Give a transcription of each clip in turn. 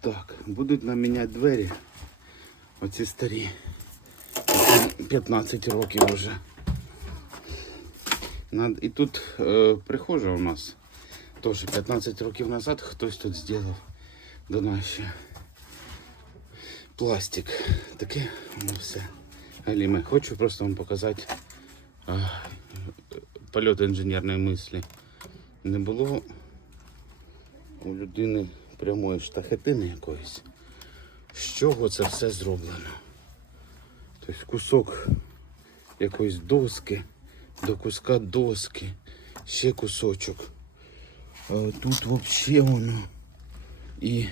Так, будуть нам міняти двері. Оці старі. 15 років вже. Над- І тут е, прихожа у нас. Теж 15 років назад хтось тут зробив до нас ще пластик. Таке воно все. Галіме, хочу просто вам показати а, польот інженерної мислі. Не було у людини прямої штахетини якоїсь. З чого це все зроблено? Тобто кусок якоїсь доски, до куска доски, ще кусочок. Е, Тут взагалі воно і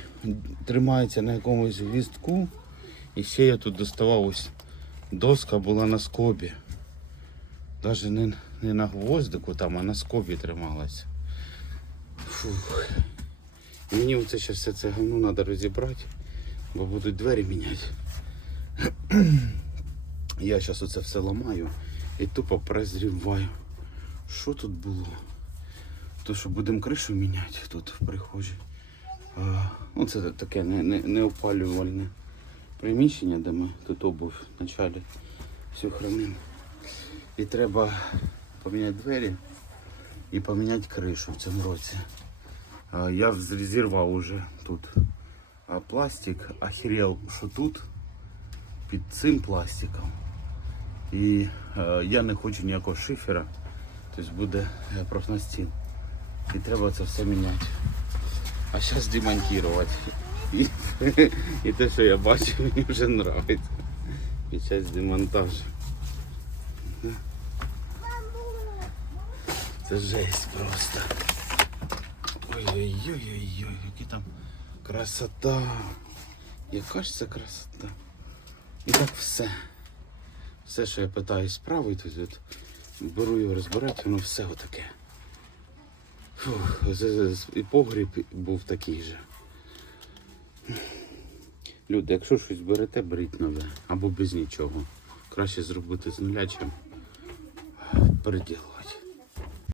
тримається на якомусь гвіздку. І ще я тут доставав ось доска була на скобі. Навіть не, не на гвоздику там, а на скобі трималася. Фух. Мені оце ще все це говно треба розібрати, бо будуть двері міняти. Я зараз оце все ламаю і тупо презріваю. Що тут було? То, що будемо кришу міняти тут в прихожій. А, ну, це таке не, не, неопалювальне приміщення, де ми тут обув вначалі всю хранимо. І треба поміняти двері і поміняти кришу в цьому році. А, Я вз- зірвав уже тут а, пластик, охерел, що тут під цим пластиком. І е, я не хочу ніякого шифера, тобто буде е, профнастін. І треба це все міняти. А зараз демонтувати. І, і те, що я бачу, мені вже подобається. Під час демонтажу. Це жесть просто. Ой-ой-ой-ой-ой, які там красота. Яка ж це красота. І так все. Все, що я питаю справи, то от беру його розбирати, воно все отаке. Фух, і погріб був такий же. Люди, якщо щось берете, беріть нове. Або без нічого. Краще зробити з нуля, чим переділувати.